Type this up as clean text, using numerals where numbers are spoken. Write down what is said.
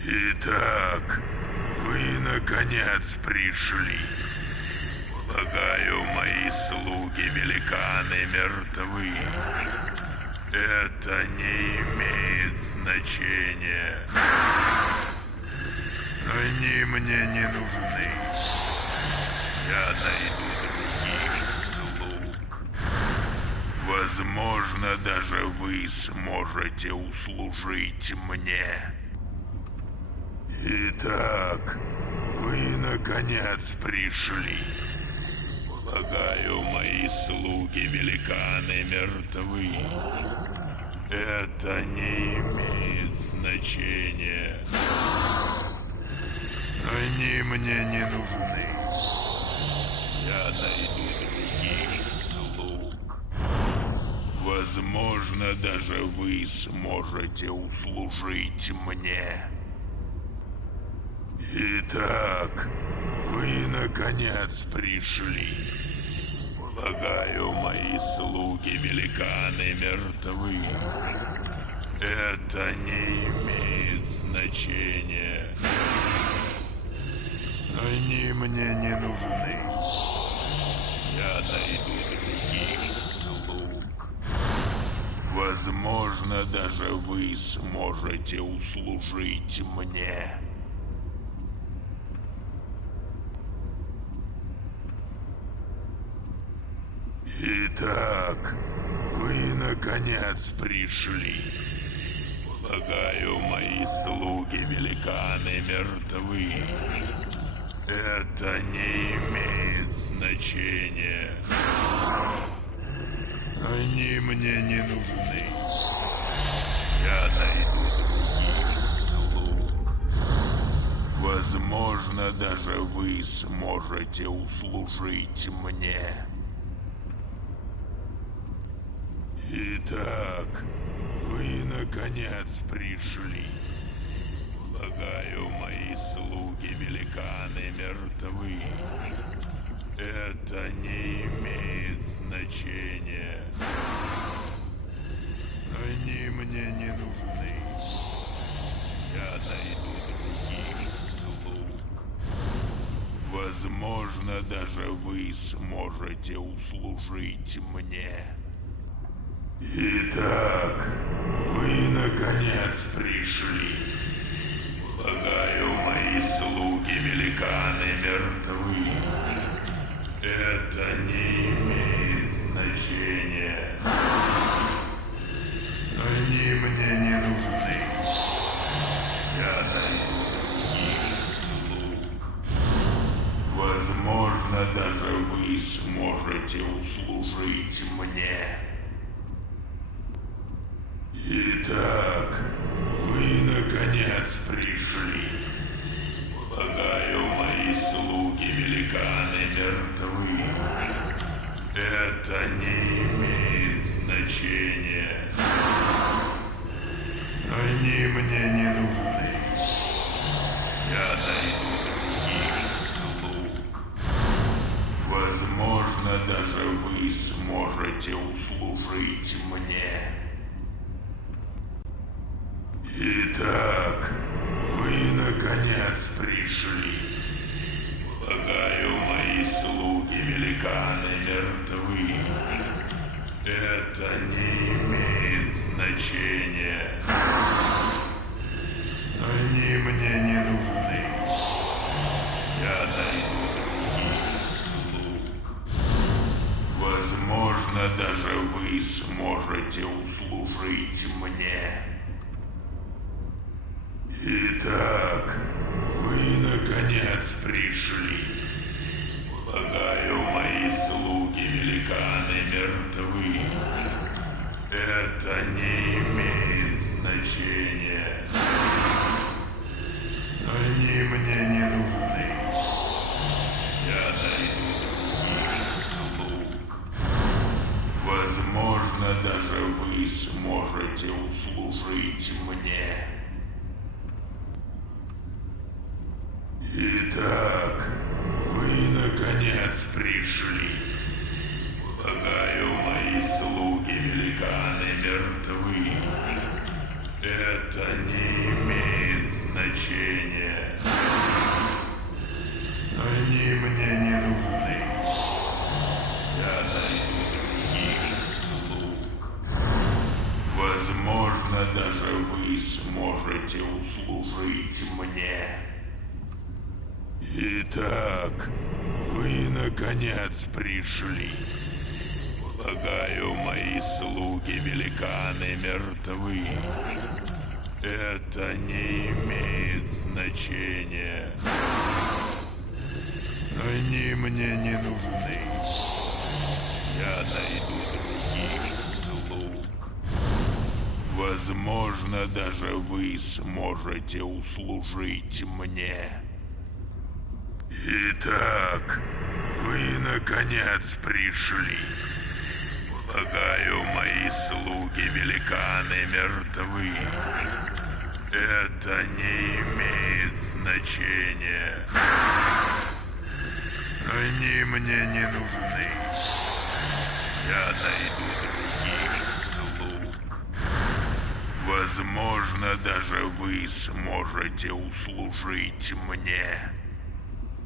Итак, вы наконец пришли. Полагаю, мои слуги-великаны мертвы. Это не имеет значения. Они мне не нужны. Я найду других слуг. Возможно, даже вы сможете услужить мне. Итак, вы наконец пришли. Полагаю, мои слуги-великаны мертвы. Это не имеет значения. Они мне не нужны. Я найду других слуг. Возможно, даже вы сможете услужить мне. Итак, вы наконец пришли. Полагаю, мои слуги-великаны мертвы. Это не имеет значения. Они мне не нужны. Я найду других слуг. Возможно, даже вы сможете услужить мне. Итак, вы наконец пришли. Полагаю, мои слуги-великаны мертвы. Это не имеет значения. Они мне не нужны. Я найду других слуг. Возможно, даже вы сможете услужить мне. Итак, вы наконец пришли. Полагаю, мои слуги-великаны мертвы. Это не имеет значения. Они мне не нужны. Я найду других слуг. Возможно, даже вы сможете услужить мне. Итак, вы наконец пришли. Полагаю, мои слуги-великаны мертвы. Это не имеет значения. Они мне не нужны. Я найду других слуг. Возможно, даже вы сможете услужить мне. Итак, вы наконец пришли. Полагаю, мои слуги-великаны мертвы. Это не имеет значения. Они мне не нужны. Я найду других слуг. Возможно, даже вы сможете услужить мне. Итак, вы наконец пришли. Полагаю, мои слуги-великаны мертвы. Это не имеет значения. Они мне не нужны. Я найду других слуг. Возможно, даже вы сможете услужить мне. Итак, вы наконец пришли. Полагаю, мои слуги-великаны мертвы. Это не имеет значения. Они мне не нужны. Я найду других слуг. Возможно, даже вы сможете услужить мне. Итак, вы наконец пришли. Полагаю, мои слуги-великаны мертвы. Это не имеет значения. значения. Они мне не нужны. Я найду других слуг. Возможно, даже вы сможете услужить мне. Итак, вы наконец пришли. Полагаю, мои слуги-великаны мертвы. Это не имеет значения. Они мне не нужны. Я найду других слуг. Возможно, даже вы сможете услужить мне. Итак, вы наконец пришли. Полагаю, мои слуги-великаны мертвы. Это не имеет значения. Они мне не нужны. Я найду других слуг. Возможно, даже вы сможете услужить мне.